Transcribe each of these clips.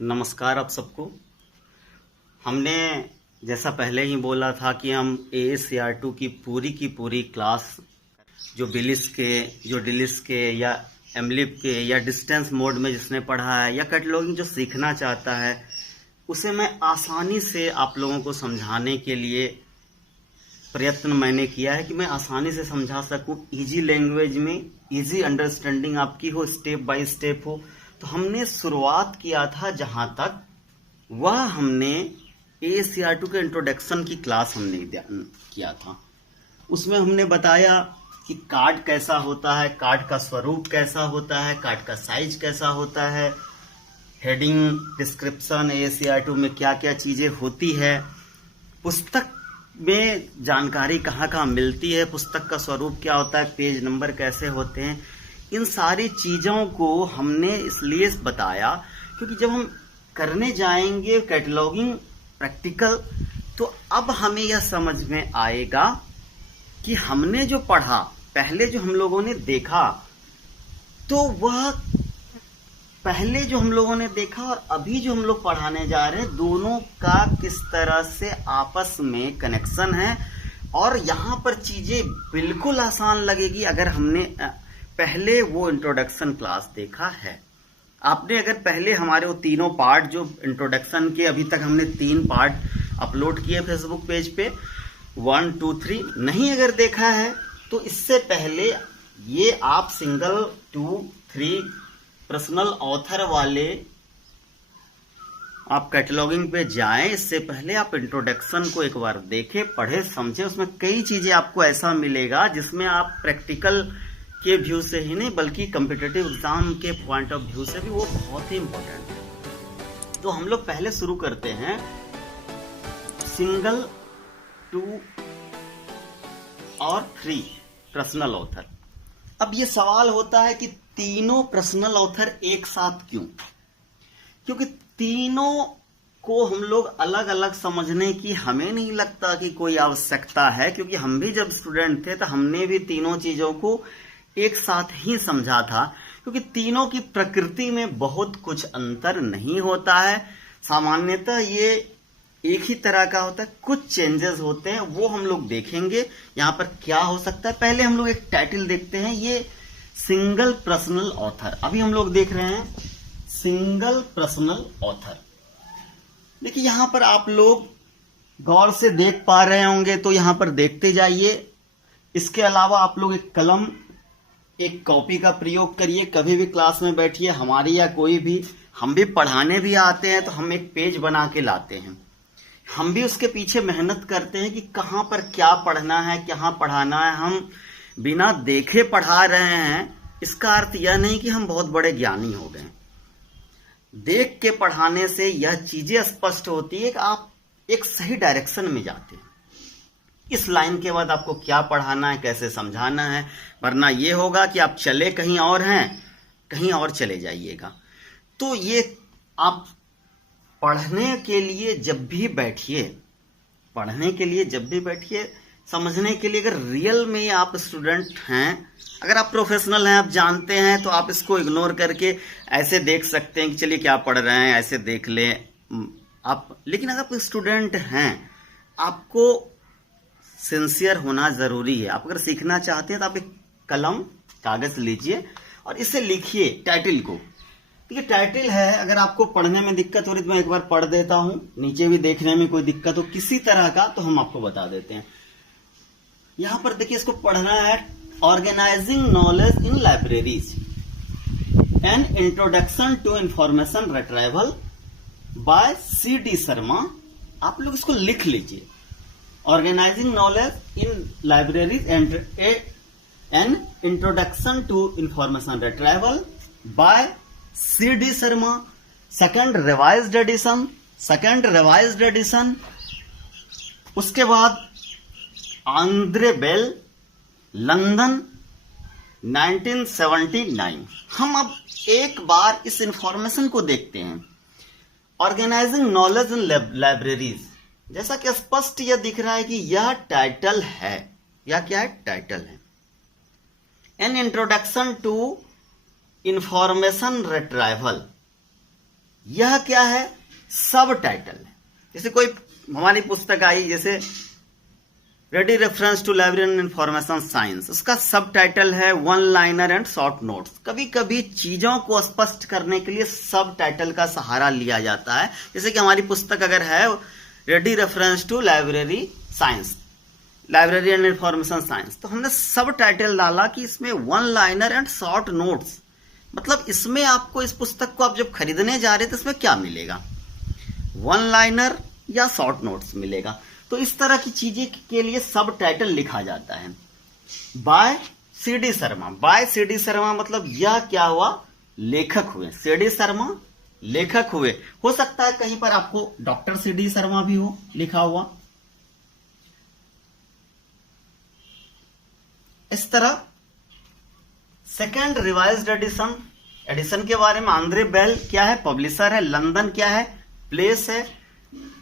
नमस्कार आप सबको। हमने जैसा पहले ही बोला था कि हम ASCR2 की पूरी क्लास जो डिलिस के या एमलिप के या डिस्टेंस मोड में जिसने पढ़ा है या कैटलॉगिंग जो सीखना चाहता है उसे मैं आसानी से आप लोगों को समझाने के लिए प्रयत्न मैंने किया है कि मैं आसानी से समझा सकूं, इजी लैंग्वेज में, इजी अंडरस्टैंडिंग आपकी हो, स्टेप बाय स्टेप हो। तो हमने शुरुआत किया था जहां तक वह हमने ASCR2 के इंट्रोडक्शन की क्लास हमने किया था। उसमें हमने बताया कि कार्ड कैसा होता है, कार्ड का स्वरूप कैसा होता है, कार्ड का साइज कैसा होता है, हेडिंग, डिस्क्रिप्शन, ASCR2 में क्या क्या चीज़ें होती है, पुस्तक में जानकारी कहाँ कहाँ मिलती है, पुस्तक का स्वरूप क्या होता है, पेज नंबर कैसे होते हैं। इन सारी चीज़ों को हमने इसलिए बताया क्योंकि जब हम करने जाएंगे कैटलॉगिंग प्रैक्टिकल तो अब हमें यह समझ में आएगा कि हमने जो पढ़ा, पहले जो हम लोगों ने देखा, तो वह पहले जो हम लोगों ने देखा और अभी जो हम लोग पढ़ाने जा रहे हैं दोनों का किस तरह से आपस में कनेक्शन है। और यहाँ पर चीज़ें बिल्कुल आसान लगेगी अगर हमने पहले वो इंट्रोडक्शन क्लास देखा है। आपने अगर पहले हमारे वो तीनों पार्ट जो इंट्रोडक्शन के, अभी तक हमने 3 पार्ट अपलोड किए फेसबुक पेज पे, 1, 2, 3 नहीं अगर देखा है तो इससे पहले ये आप सिंगल 2, 3 पर्सनल ऑथर वाले आप कैटलॉगिंग पे जाएं। इससे पहले आप इंट्रोडक्शन को एक बार देखें, पढ़े, समझे। उसमें कई चीजें आपको ऐसा मिलेगा जिसमें आप प्रैक्टिकल के व्यू से ही नहीं बल्कि कॉम्पिटिटिव एग्जाम के पॉइंट ऑफ व्यू से भी वो बहुत ही इंपॉर्टेंट है। तो हम लोग पहले शुरू करते हैं सिंगल 2 और 3 पर्सनल ऑथर। अब ये सवाल होता है कि तीनों पर्सनल ऑथर एक साथ क्यों? क्योंकि तीनों को हम लोग अलग अलग समझने की हमें नहीं लगता कि कोई आवश्यकता है, क्योंकि हम भी जब स्टूडेंट थे तो हमने भी तीनों चीजों को एक साथ ही समझा था, क्योंकि तीनों की प्रकृति में बहुत कुछ अंतर नहीं होता है। सामान्यतः ये एक ही तरह का होता है, कुछ चेंजेस होते हैं, वो हम लोग देखेंगे यहाँ पर क्या हो सकता है। पहले हम लोग एक टाइटल देखते हैं, ये सिंगल पर्सनल ऑथर। अभी हम लोग देख रहे हैं सिंगल पर्सनल ऑथर। देखिए यहाँ पर आप लोग गौर से देख पा रहे होंगे तो यहाँ पर देखते जाइए। इसके अलावा आप लोग एक कलम, एक कॉपी का प्रयोग करिए। कभी भी क्लास में बैठिए, हमारी या कोई भी, हम भी पढ़ाने भी आते हैं तो हम एक पेज बना के लाते हैं। हम भी उसके पीछे मेहनत करते हैं कि कहाँ पर क्या पढ़ना है, कहाँ पढ़ाना है। हम बिना देखे पढ़ा रहे हैं, इसका अर्थ यह नहीं कि हम बहुत बड़े ज्ञानी हो गए। देख के पढ़ाने से यह चीजें स्पष्ट होती है कि आप एक सही डायरेक्शन में जाते हैं। इस लाइन के बाद आपको क्या पढ़ाना है, कैसे समझाना है, वरना ये होगा कि आप चले कहीं और हैं, कहीं और चले जाइएगा। तो ये आप पढ़ने के लिए जब भी बैठिए, समझने के लिए, अगर रियल में आप स्टूडेंट हैं, अगर आप प्रोफेशनल हैं, आप जानते हैं, तो आप इसको इग्नोर करके ऐसे देख सकते हैं कि चलिए क्या पढ़ रहे हैं, ऐसे देख लें आप। लेकिन अगर आप स्टूडेंट हैं, आपको सिंसियर होना जरूरी है। आप अगर सीखना चाहते हैं तो आप एक कलम, कागज लीजिए और इसे लिखिए टाइटल को। देखिए टाइटल है, अगर आपको पढ़ने में दिक्कत हो रही तो मैं एक बार पढ़ देता हूं, नीचे भी देखने में कोई दिक्कत हो किसी तरह का तो हम आपको बता देते हैं। यहां पर देखिए, इसको पढ़ना है, organising knowledge in libraries, an introduction to information retrieval by C.D. Sharma. आप लोग इसको लिख लीजिए, organising knowledge in libraries an introduction to information retrieval by C.D. Sharma, second revised edition. उसके बाद आंद्रे बेल, लंदन, 1979। हम अब एक बार इस इंफॉर्मेशन को देखते हैं, ऑर्गेनाइजिंग नॉलेज इन लाइब्रेरीज। जैसा कि स्पष्ट यह दिख रहा है कि यह टाइटल है, या क्या है, टाइटल है, an introduction to information retrieval. यह क्या है, सब टाइटल है। जैसे कोई हमारी पुस्तक आई, जैसे ready reference to library and information science, उसका सब टाइटल है one liner and short notes. कभी कभी चीजों को स्पष्ट करने के लिए सब टाइटल का सहारा लिया जाता है। जैसे कि हमारी पुस्तक अगर है ready reference to library science, library and information science, तो हमने सब टाइटल डाला कि इसमें one liner and short notes. मतलब इसमें आपको, इस पुस्तक को आप जब खरीदने जा रहे हैं तो इसमें क्या मिलेगा, वन लाइनर या शॉर्ट नोट्स मिलेगा। तो इस तरह की चीजें के लिए सब टाइटल लिखा जाता है। By CD. Sharma, by CD. Sharma मतलब यह क्या हुआ, लेखक हुए, सी.डी. शर्मा लेखक हुए। हो सकता है कहीं पर आपको डॉक्टर सी.डी. शर्मा भी हो लिखा हुआ। इस तरह सेकेंड रिवाइज्ड एडिशन के बारे में, आंद्रे बेल क्या है, पब्लिशर है, लंदन क्या है, प्लेस है,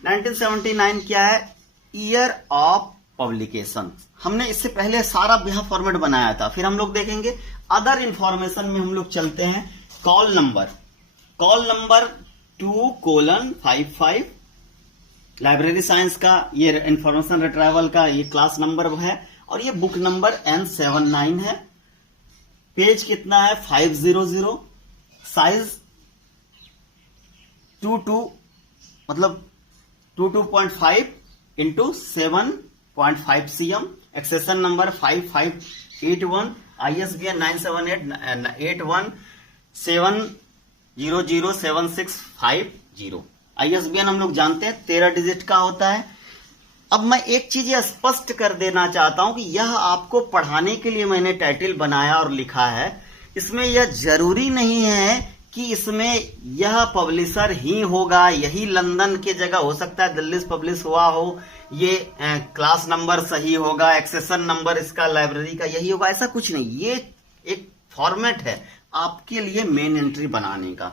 1979 क्या है, ईयर ऑफ पब्लिकेशन। हमने इससे पहले सारा यहां फॉर्मेट बनाया था। फिर हम लोग देखेंगे अदर इंफॉर्मेशन में हम लोग चलते हैं। कॉल नंबर 2:55 लाइब्रेरी साइंस का ये इंफॉर्मेशन रिट्राइवल का ये क्लास नंबर है, और ये बुक नंबर N79 है। पेज कितना है 500, साइज 22 मतलब 22.5 into 7.5 cm, accession number 5581, ISBN 9788170076050। ISBN हम लोग जानते हैं 13 डिजिट का होता है। अब मैं एक चीज स्पष्ट कर देना चाहता हूं कि यह आपको पढ़ाने के लिए मैंने टाइटल बनाया और लिखा है। इसमें यह जरूरी नहीं है कि इसमें यह पब्लिशर ही होगा, यही लंदन के जगह हो सकता है दिल्ली से पब्लिश हुआ हो, ये क्लास नंबर सही होगा, एक्सेशन नंबर इसका लाइब्रेरी का यही होगा, ऐसा कुछ नहीं। ये एक फॉर्मेट है आपके लिए मेन एंट्री बनाने का।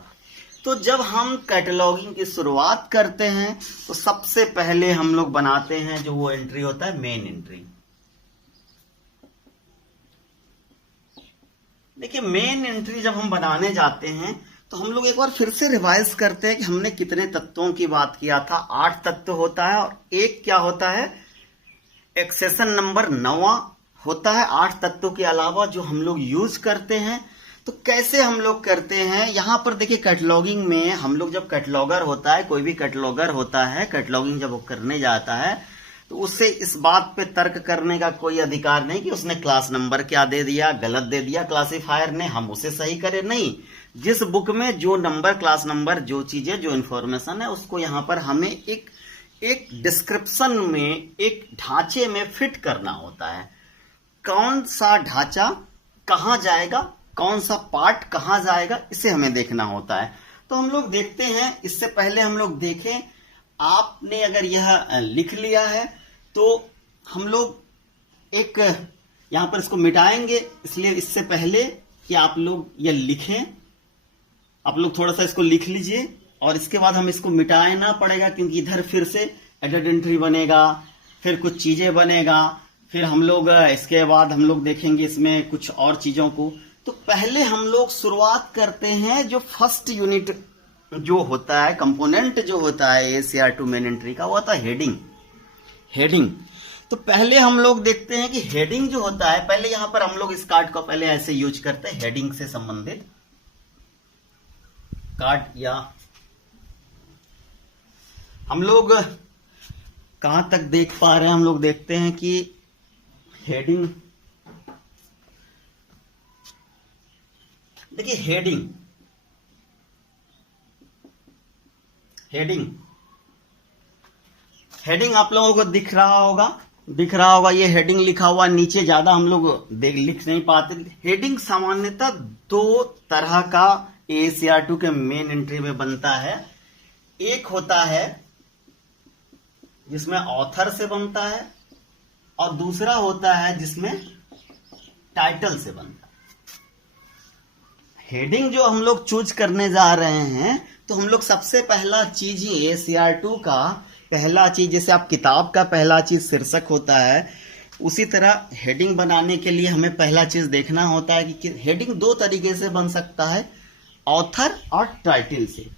तो जब हम कैटलॉगिंग की शुरुआत करते हैं तो सबसे पहले हम लोग बनाते हैं जो वो एंट्री होता है मेन एंट्री। देखिए मेन एंट्री जब हम बनाने जाते हैं तो हम लोग एक बार फिर से रिवाइज करते हैं कि हमने कितने तत्वों की बात किया था। 8 तत्व होता है, और एक क्या होता है, एक्सेशन नंबर 9 होता है। 8 तत्वों के अलावा जो हम लोग यूज करते हैं, तो कैसे हम लोग करते हैं, यहां पर देखिए कैटलॉगिंग में हम लोग जब कैटलॉगर होता है, कोई भी कैटलॉगर होता है, कैटलॉगिंग जब वो करने जाता है तो उससे इस बात पे तर्क करने का कोई अधिकार नहीं कि उसने क्लास नंबर क्या दे दिया, गलत दे दिया क्लासिफायर ने, हम उसे सही करें। नहीं, जिस बुक में जो नंबर, क्लास नंबर, जो चीजें, जो इंफॉर्मेशन है, उसको यहां पर हमें एक डिस्क्रिप्शन में, एक ढांचे में फिट करना होता है। कौन सा ढांचा कहां जाएगा, कौन सा पार्ट कहां जाएगा, इसे हमें देखना होता है। तो हम लोग देखते हैं, इससे पहले हम लोग देखें, आपने अगर यह लिख लिया है तो हम लोग एक यहां पर इसको मिटाएंगे। इसलिए इससे पहले कि आप लोग यह लिखें, आप लोग थोड़ा सा इसको लिख लीजिए, और इसके बाद हम इसको मिटाना पड़ेगा क्योंकि इधर फिर से एडिट एंट्री बनेगा, फिर कुछ चीजें बनेगा, फिर हम लोग इसके बाद हम लोग देखेंगे इसमें कुछ और चीजों को। तो पहले हम लोग शुरुआत करते हैं, जो फर्स्ट यूनिट जो होता है, कंपोनेंट जो होता है ACR2 मेन एंट्री का, वो होता है हेडिंग। तो पहले हम लोग देखते हैं कि हेडिंग जो होता है, पहले यहां पर हम लोग इस कार्ड को पहले ऐसे यूज करते हैं, हेडिंग से संबंधित कार्ड, या हम लोग कहां तक देख पा रहे हैं, हम लोग देखते हैं कि हेडिंग, देखिए हेडिंग आप लोगों को दिख रहा होगा, ये हेडिंग लिखा हुआ, नीचे ज्यादा हम लोग लिख नहीं पाते। हेडिंग सामान्यतः 2 तरह का ACR2 के मेन एंट्री में बनता है। एक होता है जिसमें ऑथर से बनता है, और दूसरा होता है जिसमें टाइटल से बनता है। हेडिंग जो हम लोग चूज करने जा रहे हैं, तो हम लोग सबसे पहला चीज ही ACR2 का पहला चीज, जैसे आप किताब का पहला चीज शीर्षक होता है, उसी तरह हेडिंग बनाने के लिए हमें पहला चीज देखना होता है कि हेडिंग 2 तरीके से बन सकता है, ऑथर और टाइटल से।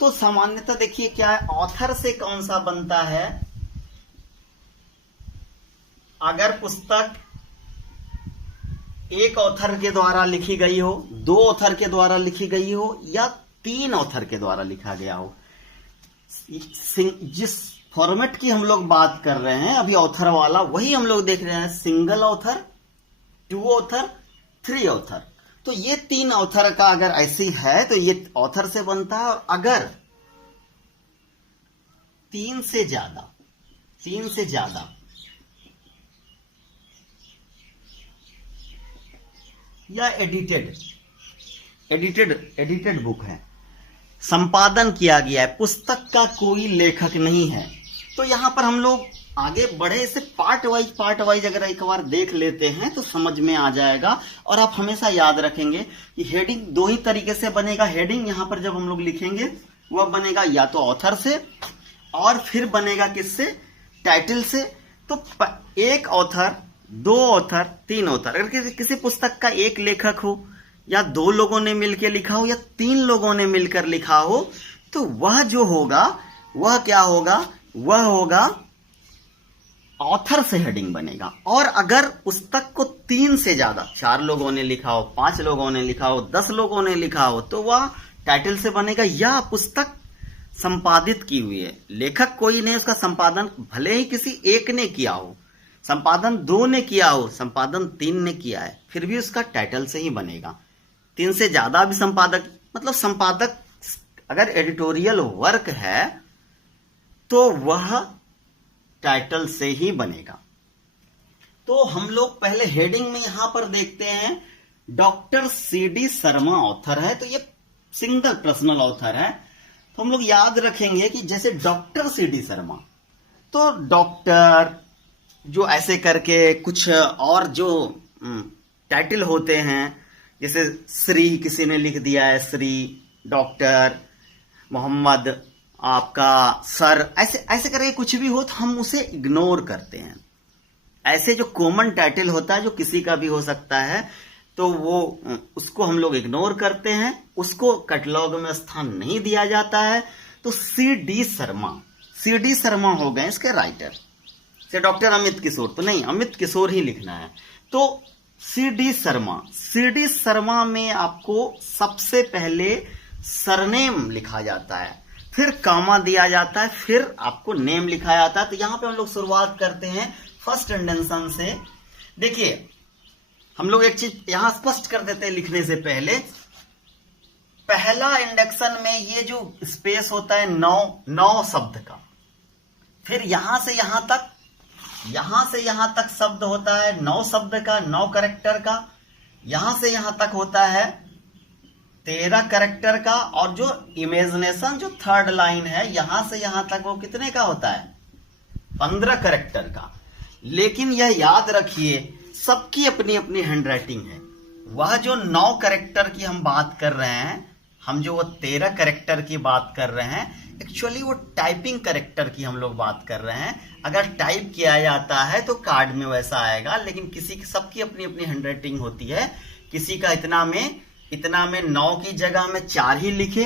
तो सामान्यतः देखिए क्या है, ऑथर से कौन सा बनता है, अगर पुस्तक एक ऑथर के द्वारा लिखी गई हो, दो ऑथर के द्वारा लिखी गई हो, या तीन ऑथर के द्वारा लिखा गया हो। जिस फॉर्मेट की हम लोग बात कर रहे हैं अभी ऑथर वाला, वही हम लोग देख रहे हैं, single author, two author, three author. तो ये तीन ऑथर का अगर ऐसी है तो ये ऑथर से बनता है। और अगर तीन से ज्यादा या एडिटेड बुक है, संपादन किया गया है, पुस्तक का कोई लेखक नहीं है, तो यहां पर हम लोग आगे बढ़े, इसे पार्ट वाइज अगर एक बार देख लेते हैं तो समझ में आ जाएगा। और आप हमेशा याद रखेंगे कि हेडिंग दो ही तरीके से बनेगा। हेडिंग यहां पर जब हम लोग लिखेंगे वह बनेगा या तो ऑथर से, और फिर बनेगा किससे, टाइटल से। तो एक ऑथर, दो ऑथर, तीन ऑथर, अगर किसी पुस्तक का एक लेखक हो, या दो लोगों ने मिलकर लिखा हो, या तीन लोगों ने मिलकर लिखा हो, तो वह जो होगा वह क्या होगा, वह होगा ऑथर से हेडिंग बनेगा। और अगर पुस्तक को तीन से ज्यादा, चार लोगों ने लिखा हो, पांच लोगों ने लिखा हो, 10 लोगों ने लिखा हो, तो वह टाइटल से बनेगा। या पुस्तक संपादित की हुई है, लेखक कोई नहीं, उसका संपादन भले ही किसी एक ने किया हो, संपादन दो ने किया हो, संपादन तीन ने किया है, फिर भी उसका टाइटल से ही बनेगा। तीन से ज्यादा भी संपादक, मतलब संपादक अगर एडिटोरियल वर्क है तो वह टाइटल से ही बनेगा। तो हम लोग पहले हेडिंग में यहां पर देखते हैं, डॉक्टर CD शर्मा ऑथर है, तो ये सिंगल पर्सनल ऑथर है। तो हम लोग याद रखेंगे कि जैसे डॉक्टर CD शर्मा, तो डॉक्टर जो ऐसे करके कुछ और जो टाइटल होते हैं, जैसे श्री किसी ने लिख दिया है, श्री डॉक्टर मोहम्मद आपका सर, ऐसे करके कुछ भी हो तो हम उसे इग्नोर करते हैं। ऐसे जो कॉमन टाइटल होता है जो किसी का भी हो सकता है, तो वो उसको हम लोग इग्नोर करते हैं, उसको कैटलॉग में स्थान नहीं दिया जाता है। तो CD शर्मा हो गए इसके राइटर, से डॉक्टर अमित किशोर तो नहीं, अमित किशोर ही लिखना है। तो CD शर्मा में आपको सबसे पहले सरनेम लिखा जाता है, फिर कामा दिया जाता है, फिर आपको नेम लिखा जाता है। तो यहां पे हम लोग शुरुआत करते हैं फर्स्ट इंडेंशन से। देखिए हम लोग एक चीज यहां स्पष्ट कर देते हैं लिखने से पहले, पहला इंडेक्शन में ये जो स्पेस होता है 9 शब्द का, फिर यहां से यहां तक शब्द होता है 9 शब्द का, 9 कैरेक्टर का, यहां से यहां तक होता है 13 कैरेक्टर का, और जो इमेजिनेशन जो थर्ड लाइन है यहां से यहां तक वो कितने का होता है, 15 कैरेक्टर का। लेकिन यह याद रखिए सबकी अपनी अपनी हैंडराइटिंग है। वह जो 9 कैरेक्टर की हम बात कर रहे हैं, हम जो वो 13 कैरेक्टर की बात कर रहे हैं, एक्चुअली वो टाइपिंग कैरेक्टर की हम लोग बात कर रहे हैं। अगर टाइप किया जाता है तो कार्ड में वैसा आएगा, लेकिन किसी की सबकी अपनी अपनी हैंडराइटिंग होती है। किसी का इतना में 9 की जगह में 4 ही लिखे,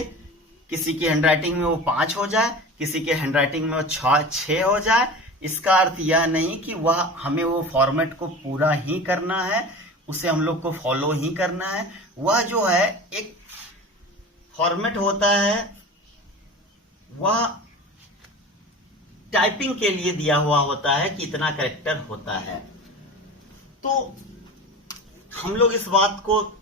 किसी की हैंडराइटिंग में वो 5 हो जाए, किसी के हैंडराइटिंग में वो 6 हो जाए। इसका अर्थ यह नहीं कि वह हमें वो फॉर्मेट को पूरा ही करना है, उसे हम लोग को फॉलो ही करना है। वह जो है एक फॉर्मेट होता है, वह टाइपिंग के लिए दिया हुआ होता है कि इतना कैरेक्टर होता है। तो हम लोग इस बात को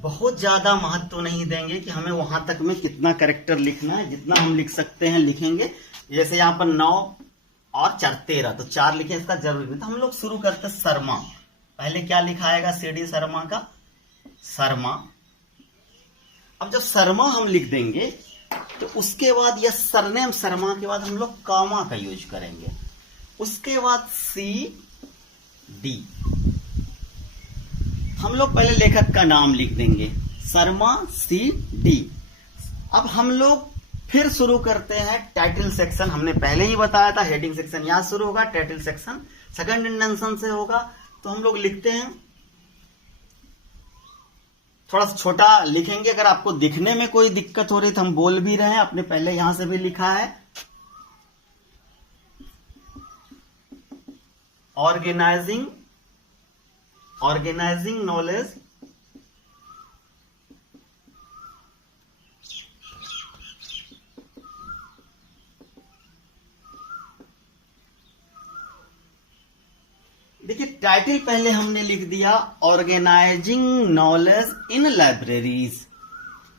बहुत ज्यादा महत्व नहीं देंगे कि हमें वहां तक में कितना कैरेक्टर लिखना है, जितना हम लिख सकते हैं लिखेंगे। जैसे यहाँ पर 9 और 4 13, तो 4 लिखे, इसका जरूरी नहीं। तो हम लोग शुरू करते शर्मा। पहले क्या लिखाएगा CD शर्मा का, शर्मा। अब जब शर्मा हम लिख देंगे तो उसके बाद यह सरनेम शर्मा के बाद हम लोग कामा का यूज करेंगे। उसके बाद CD, हम लोग पहले लेखक का नाम लिख देंगे, शर्मा CD। अब हम लोग फिर शुरू करते हैं टाइटल सेक्शन। हमने पहले ही बताया था हेडिंग सेक्शन यहां शुरू होगा, टाइटल सेक्शन सेकंड इंडेंशन से होगा। तो हम लोग लिखते हैं थोड़ा सा छोटा लिखेंगे, अगर आपको दिखने में कोई दिक्कत हो रही तो हम बोल भी रहे हैं, आपने पहले यहां से भी लिखा है। ऑर्गेनाइजिंग नॉलेज देखिए टाइटल पहले हमने लिख दिया ऑर्गेनाइजिंग नॉलेज इन लाइब्रेरीज,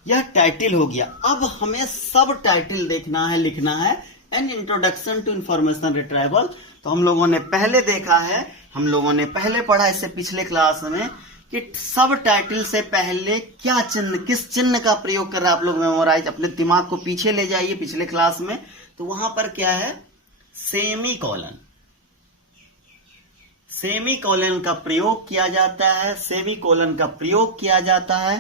यह टाइटल हो गया। अब हमें सब टाइटल देखना है, लिखना है an introduction to information retrieval. तो हम लोगों ने पहले देखा है, हम लोगों ने पहले पढ़ा इससे पिछले क्लास में कि सब टाइटल से पहले क्या चिन्ह, किस चिन्ह का प्रयोग कर रहा है। आप लोग मेमोराइज, अपने दिमाग को पीछे ले जाइए पिछले क्लास में, तो वहां पर क्या है, सेमी कॉलन। सेमी कॉलन का प्रयोग किया जाता है, सेमी कॉलन का प्रयोग किया जाता है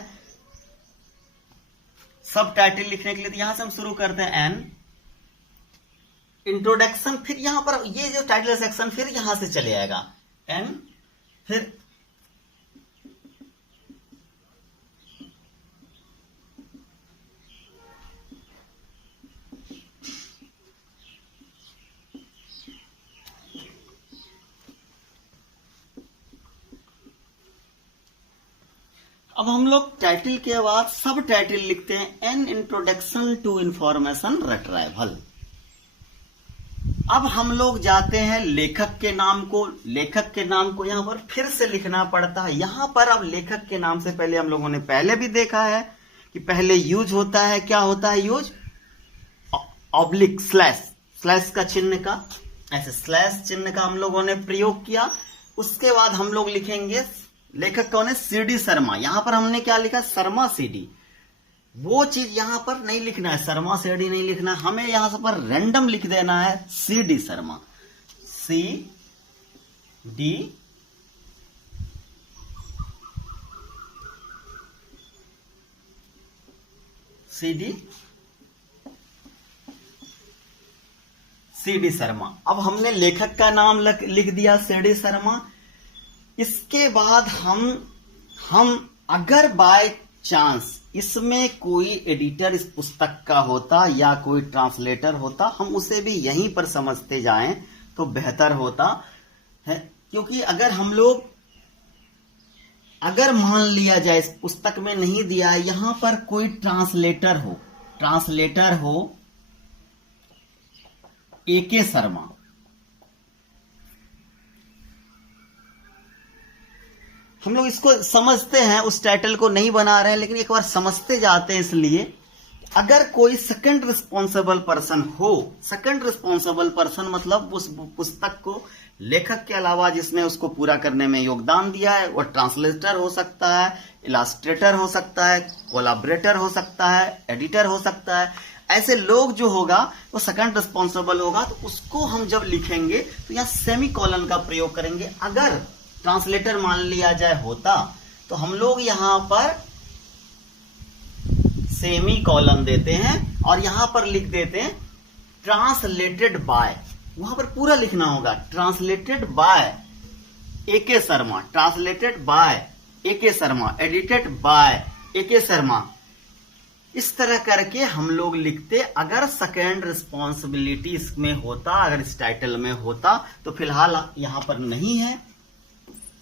सब टाइटल लिखने के लिए। तो यहां से हम शुरू करते हैं एन इंट्रोडक्शन, फिर यहां पर ये जो टाइटल सेक्शन फिर यहां से चले आएगा एन, फिर अब हम लोग टाइटल के बाद सब टाइटल लिखते हैं an introduction to information retrieval. अब हम लोग जाते हैं लेखक के नाम को, लेखक के नाम को यहां पर फिर से लिखना पड़ता है। यहां पर अब लेखक के नाम से पहले हम लोगों ने पहले भी देखा है कि पहले यूज होता है, क्या होता है यूज, ऑब्लिक स्लैश, स्लैश का चिन्ह का, ऐसे स्लैश चिन्ह का हम लोगों ने प्रयोग किया। उसके बाद हम लोग लिखेंगे, लेखक कौन है, सीडी शर्मा। यहां पर हमने क्या लिखा, शर्मा सीडी, वो चीज यहां पर नहीं लिखना है, शर्मा सीडी नहीं लिखना है, हमें यहां से पर रैंडम लिख देना है CD Sharma, C D CD CD Sharma. अब हमने लेखक का नाम लिख दिया सीडी शर्मा। इसके बाद हम अगर बाय चांस इसमें कोई एडिटर इस पुस्तक का होता या कोई ट्रांसलेटर होता, हम उसे भी यहीं पर समझते जाएं तो बेहतर होता है। क्योंकि अगर हम लोग, अगर मान लिया जाए इस पुस्तक में नहीं दिया है, यहां पर कोई ट्रांसलेटर हो एके शर्मा, हम लोग इसको समझते हैं, उस टाइटल को नहीं बना रहे हैं लेकिन एक बार समझते जाते हैं। इसलिए अगर कोई सेकंड रिस्पॉन्सिबल पर्सन हो, सेकंड रिस्पॉन्सिबल पर्सन मतलब उस पुस्तक को लेखक के अलावा जिसने उसको पूरा करने में योगदान दिया है, वो ट्रांसलेटर हो सकता है, इलास्ट्रेटर हो सकता है, कोलैबोरेटर हो सकता है, एडिटर हो सकता है, ऐसे लोग जो होगा वो सेकंड रिस्पॉन्सिबल होगा। तो उसको हम जब लिखेंगे तो यहाँ सेमी कॉलन का प्रयोग करेंगे। अगर ट्रांसलेटर मान लिया जाए होता तो हम लोग यहां पर सेमी कॉलन देते हैं और यहां पर लिख देते हैं ट्रांसलेटेड बाय, वहां पर पूरा लिखना होगा translated by A K Sharma, translated by A K Sharma, edited by A K Sharma. इस तरह करके हम लोग लिखते। अगर सेकेंड रिस्पॉन्सिबिलिटी इसमें होता, अगर इस टाइटल में होता, तो फिलहाल यहां पर नहीं है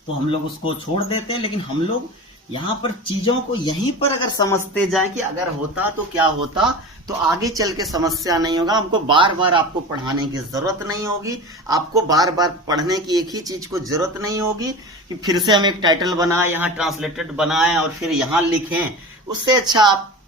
तो हम लोग उसको छोड़ देते हैं। लेकिन हम लोग यहां पर चीजों को यहीं पर अगर समझते जाएं कि अगर होता तो क्या होता, तो आगे चल के समस्या नहीं होगा। हमको बार बार आपको पढ़ाने की जरूरत नहीं होगी, आपको बार बार पढ़ने की एक ही चीज को जरूरत नहीं होगी कि फिर से हम एक टाइटल बनाए, यहाँ ट्रांसलेटेड बनाएं और फिर यहाँ लिखें। उससे अच्छा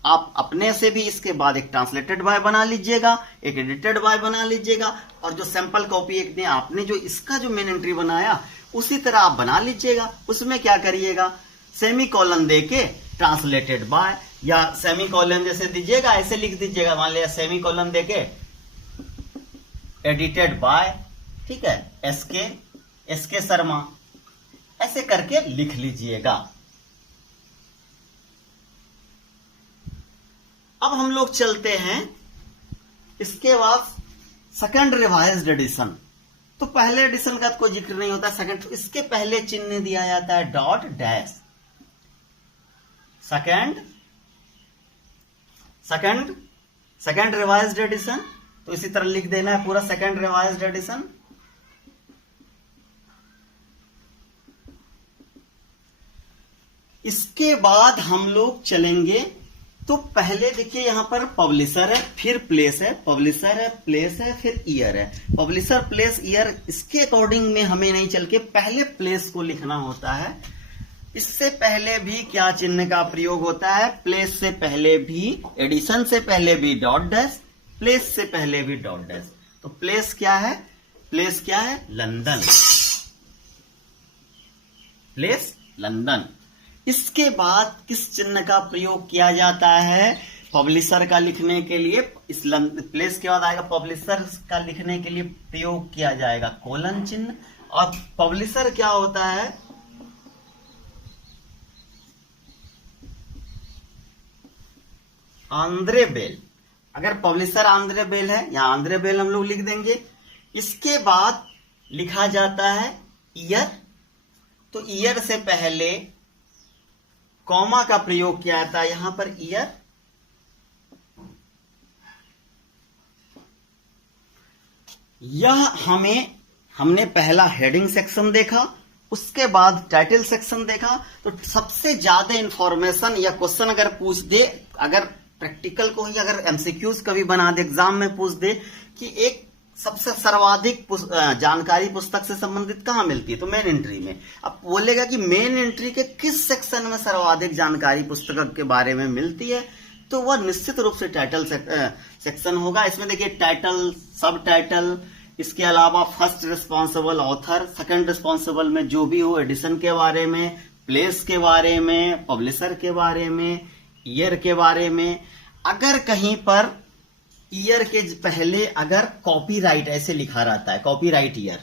आप अपने से भी इसके बाद एक ट्रांसलेटेड बाय बना लीजिएगा, एक एडिटेड बाय बना लीजिएगा, और जो सैंपल कॉपी एक दिन आपने जो इसका जो मेन एंट्री बनाया उसी तरह आप बना लीजिएगा। उसमें क्या करिएगा, सेमी कॉलन देके ट्रांसलेटेड बाय, या सेमी कॉलन जैसे दीजिएगा ऐसे लिख दीजिएगा, मान लिया सेमी कॉलन देके एडिटेड बाय, ठीक है, एसके शर्मा, ऐसे करके लिख लीजिएगा। अब हम लोग चलते हैं इसके बाद सेकंड रिवाइज्ड एडिशन। तो पहले एडिशन का कोई जिक्र नहीं होता, सेकंड, तो इसके पहले चिन्ह दिया जाता है dot dash. Second revised edition, तो इसी तरह लिख देना है पूरा सेकंड रिवाइज्ड एडिशन। इसके बाद हम लोग चलेंगे, तो पहले देखिए यहां पर पब्लिशर है, फिर प्लेस है, पब्लिशर है, प्लेस है, फिर ईयर है। पब्लिशर, प्लेस, ईयर, इसके अकॉर्डिंग में हमें नहीं चल के पहले प्लेस को लिखना होता है। इससे पहले भी क्या चिन्ह का प्रयोग होता है? प्लेस से पहले भी, एडिशन से पहले भी डॉट डैश, प्लेस से पहले भी डॉट डैश। तो प्लेस क्या है? प्लेस क्या है? London, place London. इसके बाद किस चिन्ह का प्रयोग किया जाता है पब्लिशर का लिखने के लिए? इस प्लेस के बाद आएगा पब्लिशर का लिखने के लिए प्रयोग किया जाएगा कोलन चिन्ह। और पब्लिशर क्या होता है? Andre Bell. अगर पब्लिशर आंद्रे बेल है, यहां आंद्रे बेल हम लोग लिख देंगे। इसके बाद लिखा जाता है ईयर, तो ईयर से पहले कॉमा का प्रयोग किया जाता है यहां पर ईयर। यह हमने पहला हेडिंग सेक्शन देखा, उसके बाद टाइटल सेक्शन देखा। तो सबसे ज्यादा इंफॉर्मेशन या क्वेश्चन अगर पूछ दे, अगर प्रैक्टिकल को ही अगर एमसीक्यूज कभी बना दे, एग्जाम में पूछ दे कि एक सबसे सर्वाधिक जानकारी पुस्तक से संबंधित कहां मिलती है, तो मेन एंट्री में। अब बोलेगा कि मेन एंट्री के किस सेक्शन में सर्वाधिक जानकारी पुस्तक के बारे में मिलती है, तो वह निश्चित रूप से टाइटल सेक्शन होगा। इसमें देखिए टाइटल, सब टाइटल, इसके अलावा first responsible author, second responsible में जो भी हो, एडिशन के बारे में, प्लेस के बारे में, पब्लिशर के बारे में, ईयर के बारे में। अगर कहीं पर ईयर के पहले अगर कॉपीराइट ऐसे लिखा रहता है, कॉपीराइट ईयर,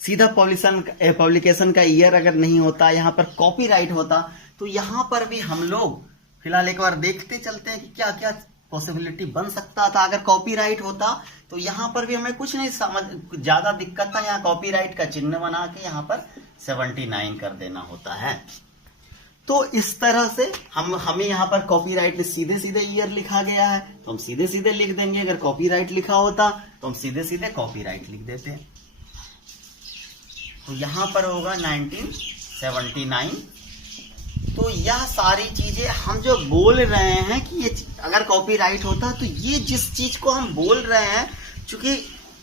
सीधा पब्लिकेशन का ईयर अगर नहीं होता, यहां पर कॉपीराइट होता, तो यहां पर भी हम लोग फिलहाल एक बार देखते चलते हैं कि क्या क्या पॉसिबिलिटी बन सकता था। अगर कॉपीराइट होता तो यहां पर भी हमें कुछ नहीं समझ ज्यादा दिक्कत था, यहां कॉपीराइट का चिन्ह बना के यहां पर 79 कर देना होता है। तो इस तरह से हमें यहां पर कॉपीराइट में सीधे सीधे ईयर लिखा गया है, तो हम सीधे सीधे लिख देंगे। अगर कॉपीराइट लिखा होता तो हम सीधे सीधे कॉपीराइट लिख देते हैं। तो यहां पर होगा 1979। तो यह सारी चीजें हम जो बोल रहे हैं कि ये अगर कॉपीराइट होता तो ये जिस चीज को हम बोल रहे हैं, चूंकि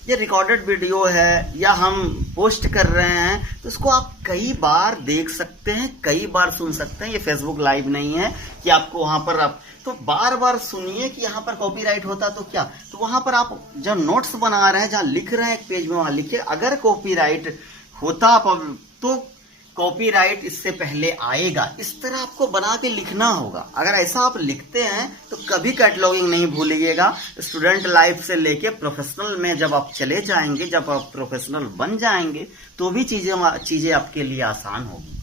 ये रिकॉर्डेड वीडियो है या हम पोस्ट कर रहे हैं, तो इसको आप कई बार देख सकते हैं, कई बार सुन सकते हैं। ये फेसबुक लाइव नहीं है कि आपको वहां पर आप तो बार बार सुनिए कि यहाँ पर कॉपीराइट होता तो क्या। तो वहां पर आप जब नोट्स बना रहे हैं, जहां लिख रहे हैं एक पेज में, वहां लिखिए अगर कॉपीराइट होता तो कॉपीराइट इससे पहले आएगा। इस तरह आपको बना के लिखना होगा। अगर ऐसा आप लिखते हैं तो कभी कैटलॉगिंग नहीं भूलिएगा। स्टूडेंट लाइफ से लेके प्रोफेशनल में जब आप चले जाएंगे, जब आप प्रोफेशनल बन जाएंगे, तो भी चीजें आपके लिए आसान होगी।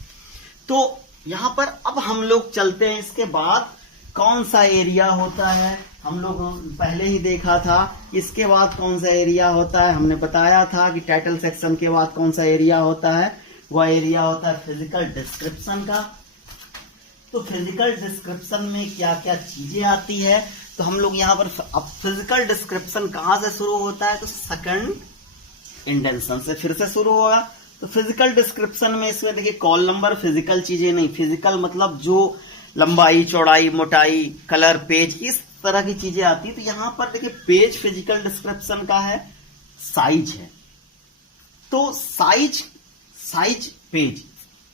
तो यहां पर अब हम लोग चलते हैं। इसके बाद कौन सा एरिया होता है, हम लोग पहले ही देखा था। इसके बाद कौन सा एरिया होता है, हमने बताया था कि टाइटल सेक्शन के बाद कौन सा एरिया होता है, वह एरिया होता है फिजिकल डिस्क्रिप्शन का। तो फिजिकल डिस्क्रिप्शन में क्या क्या चीजें आती है, तो हम लोग यहाँ पर अब फिजिकल डिस्क्रिप्शन कहां से शुरू होता है, तो सेकंड इंडेंशन से फिर से शुरू होगा। तो फिजिकल डिस्क्रिप्शन में इसमें देखिए कॉल नंबर, फिजिकल चीजें नहीं, फिजिकल मतलब जो लंबाई, चौड़ाई, मोटाई, कलर, पेज, इस तरह की चीजें आती है। तो यहां पर देखिए पेज फिजिकल डिस्क्रिप्शन का है, साइज है। तो साइज पेज,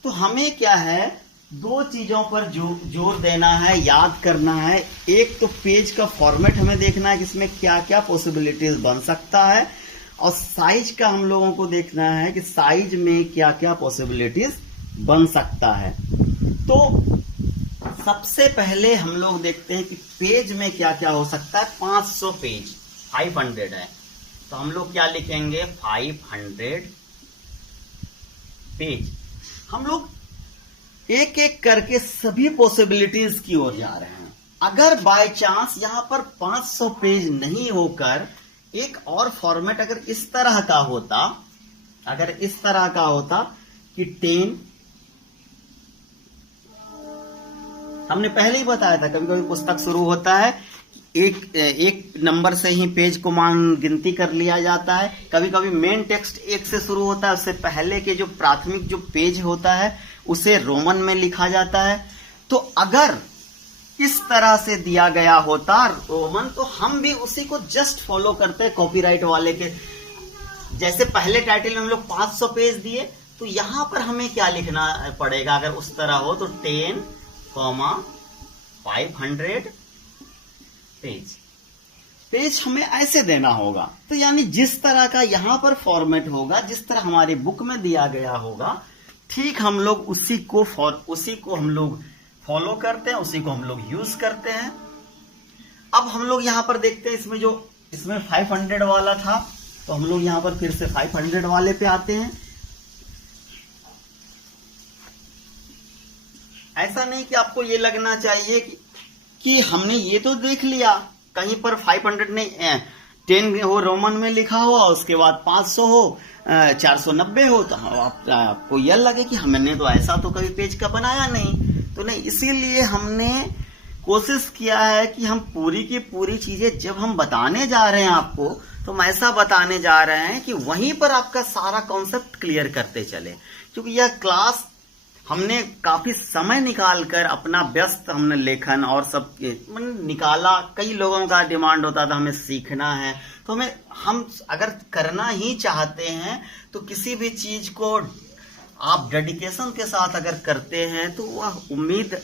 तो हमें क्या है, दो चीजों पर जोर देना है, याद करना है। एक तो पेज का फॉर्मेट हमें देखना है कि इसमें क्या क्या पॉसिबिलिटीज बन सकता है, और साइज का हम लोगों को देखना है कि साइज में क्या क्या पॉसिबिलिटीज बन सकता है। तो सबसे पहले हम लोग देखते हैं कि पेज में क्या क्या हो सकता है। 500 पेज, 500 है, तो हम लोग क्या लिखेंगे, 500 पेज। हम लोग एक एक करके सभी पॉसिबिलिटीज की ओर जा रहे हैं। अगर बाय चांस यहां पर 500 पेज नहीं होकर एक और फॉर्मेट अगर इस तरह का होता, अगर इस तरह का होता कि 10 हमने पहले ही बताया था, कभी कभी पुस्तक शुरू होता है एक नंबर से ही पेज को मान गिनती कर लिया जाता है, कभी कभी मेन टेक्स्ट एक से शुरू होता है, उससे पहले के जो प्राथमिक जो पेज होता है उसे रोमन में लिखा जाता है। तो अगर इस तरह से दिया गया होता रोमन, तो हम भी उसी को जस्ट फॉलो करते हैं कॉपीराइट वाले के। जैसे पहले टाइटल में हम लोग 500 पेज दिए, तो यहां पर हमें क्या लिखना पड़ेगा अगर उस तरह हो तो 10, 500 पेज हमें ऐसे देना होगा। तो यानी जिस तरह का यहां पर फॉर्मेट होगा, जिस तरह हमारी बुक में दिया गया होगा, ठीक हम लोग उसी को हम लोग फॉलो करते हैं, उसी को हम लोग यूज करते हैं। अब हम लोग यहां पर देखते हैं, इसमें 500 वाला था, तो हम लोग यहां पर फिर से 500 वाले पे आते हैं। ऐसा नहीं कि आपको ये लगना चाहिए कि हमने ये तो देख लिया, कहीं पर 500 नहीं 10 हो रोमन में लिखा हो, उसके बाद 500 हो, 490 हो, तो आपको यह लगे कि हमने तो ऐसा तो कभी पेज का बनाया नहीं। तो नहीं, इसीलिए हमने कोशिश किया है कि हम पूरी की पूरी चीजें जब हम बताने जा रहे हैं आपको, तो हम ऐसा बताने जा रहे हैं कि वहीं पर आपका सारा कॉन्सेप्ट क्लियर करते चले। क्योंकि यह क्लास हमने काफी समय निकालकर अपना व्यस्त हमने लेखन और सब निकाला। कई लोगों का डिमांड होता था हमें सीखना है, तो हम अगर करना ही चाहते हैं तो किसी भी चीज को आप डेडिकेशन के साथ अगर करते हैं तो वह उम्मीद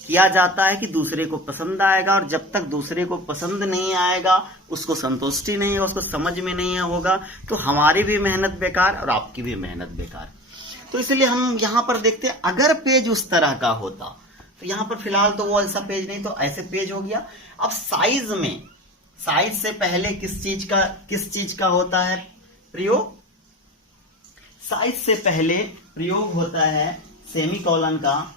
किया जाता है कि दूसरे को पसंद आएगा, और जब तक दूसरे को पसंद नहीं आएगा, उसको संतुष्टि नहीं है, उसको समझ में नहीं होगा, तो हमारी भी मेहनत बेकार और आपकी भी मेहनत बेकार। तो इसलिए हम यहाँ पर देखते हैं, अगर पेज उस तरह का होता, तो यहाँ पर फिलहाल तो वो ऐसा पेज नहीं, तो ऐसे पेज हो गया। अब साइज से पहले किस चीज का होता है प्रयोग? साइज से पहले प्रयोग होता है सेमीकोलन का,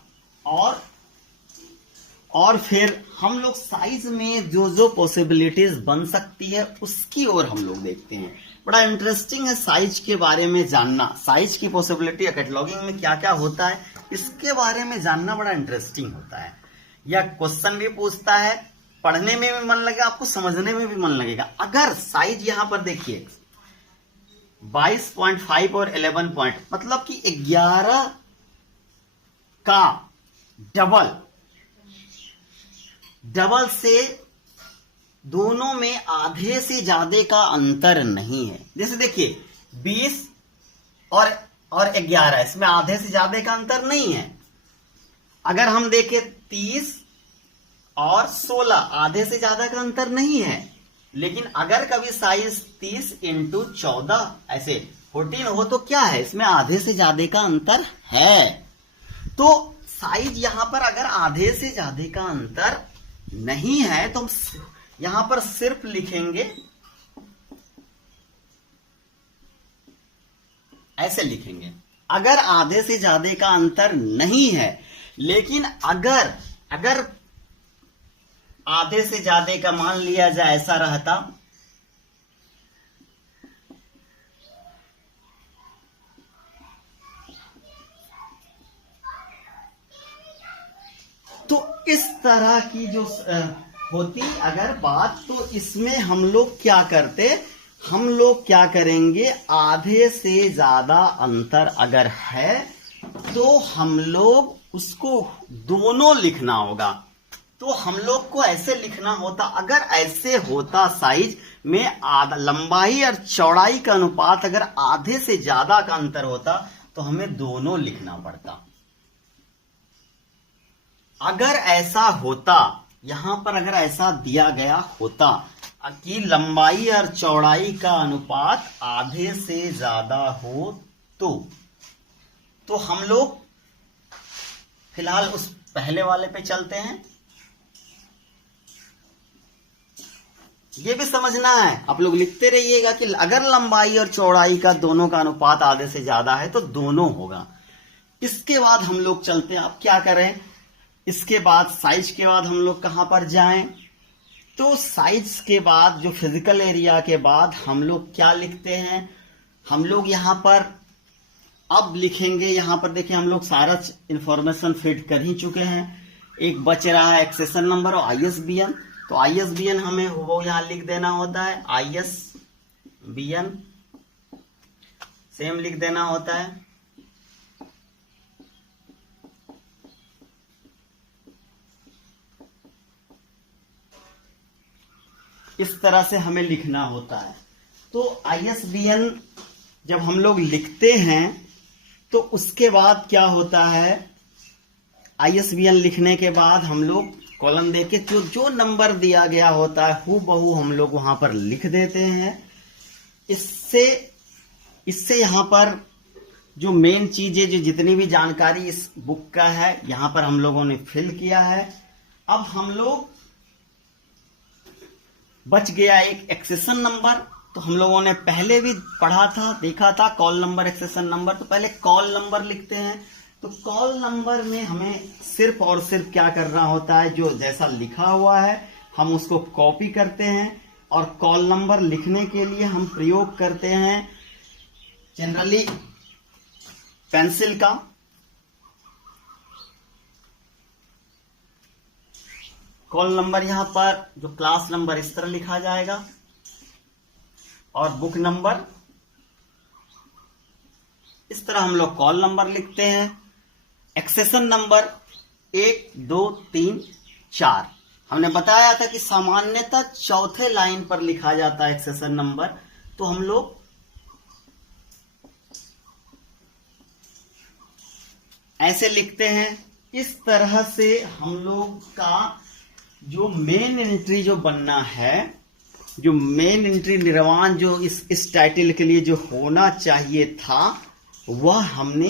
और फिर हम लोग साइज में जो पॉसिबिलिटीज बन सकती है उसकी ओर हम लोग देखते हैं। बड़ा इंटरेस्टिंग है साइज के बारे में जानना, साइज की पॉसिबिलिटी कैटलॉगिंग में क्या क्या होता है इसके बारे में जानना बड़ा इंटरेस्टिंग होता है। यह क्वेश्चन भी पूछता है, पढ़ने में भी मन लगेगा, आपको समझने में भी मन लगेगा। अगर साइज यहां पर देखिए 22.5 और 11 पॉइंट, मतलब कि 11 का डबल से दोनों में आधे से ज्यादा का अंतर नहीं है। जैसे देखिए 20 और 11, इसमें आधे से ज्यादा का अंतर नहीं है। अगर हम देखें 30 और 16, आधे से ज्यादा का अंतर नहीं है। लेकिन अगर कभी साइज 30 × 14 ऐसे 14 हो तो क्या है, इसमें आधे से ज्यादा का अंतर है। तो साइज यहां पर अगर आधे से ज्यादा का अंतर नहीं है तो हम यहां पर सिर्फ लिखेंगे, ऐसे लिखेंगे, अगर आधे से ज्यादा का अंतर नहीं है। लेकिन अगर आधे से ज्यादा का मान लिया जाए ऐसा रहता, तो इस तरह की जो होती अगर बात, तो इसमें हम लोग क्या करते, हम लोग क्या करेंगे, आधे से ज्यादा अंतर अगर है तो हम लोग उसको दोनों लिखना होगा। तो हम लोग को ऐसे लिखना होता, अगर ऐसे होता साइज में लंबाई और चौड़ाई का अनुपात अगर आधे से ज्यादा का अंतर होता तो हमें दोनों लिखना पड़ता। अगर ऐसा होता, यहां पर अगर ऐसा दिया गया होता कि लंबाई और चौड़ाई का अनुपात आधे से ज्यादा हो तो हम लोग फिलहाल उस पहले वाले पे चलते हैं। ये भी समझना है, आप लोग लिखते रहिएगा कि अगर लंबाई और चौड़ाई का दोनों का अनुपात आधे से ज्यादा है तो दोनों होगा। इसके बाद हम लोग चलते हैं, आप क्या करें, इसके बाद साइज के बाद हम लोग कहां पर जाएं, तो साइज के बाद जो फिजिकल एरिया के बाद हम लोग क्या लिखते हैं, हम लोग यहां पर अब लिखेंगे, यहां पर देखिए हम लोग सारा इंफॉर्मेशन फिट कर ही चुके हैं। एक बच रहा है एक्सेशन नंबर और ISBN। तो ISBN हमें वो यहाँ लिख देना होता है, ISBN सेम लिख देना होता है। इस तरह से हमें लिखना होता है। तो ISBN जब हम लोग लिखते हैं तो उसके बाद क्या होता है, ISBN लिखने के बाद हम लोग कॉलम देके जो जो नंबर दिया गया होता है हूबहू हम लोग वहां पर लिख देते हैं। इससे यहां पर जो मेन चीजें, जो जितनी भी जानकारी इस बुक का है यहां पर हम लोगों ने फिल किया है। अब हम लोग बच गया एक एक्सेशन नंबर। तो हम लोगों ने पहले भी पढ़ा था, देखा था कॉल नंबर एक्सेशन नंबर। तो पहले कॉल नंबर लिखते हैं। तो कॉल नंबर में हमें सिर्फ और सिर्फ क्या करना होता है, जो जैसा लिखा हुआ है हम उसको कॉपी करते हैं और कॉल नंबर लिखने के लिए हम प्रयोग करते हैं जनरली पेंसिल का। कॉल नंबर यहां पर जो क्लास नंबर इस तरह लिखा जाएगा और बुक नंबर इस तरह हम लोग कॉल नंबर लिखते हैं। एक्सेशन नंबर 1 2 3 4 हमने बताया था कि सामान्यतः चौथे लाइन पर लिखा जाता है एक्सेशन नंबर। तो हम लोग ऐसे लिखते हैं। इस तरह से हम लोग का जो मेन एंट्री जो बनना है, जो मेन एंट्री निर्माण जो इस टाइटल के लिए जो होना चाहिए था वह हमने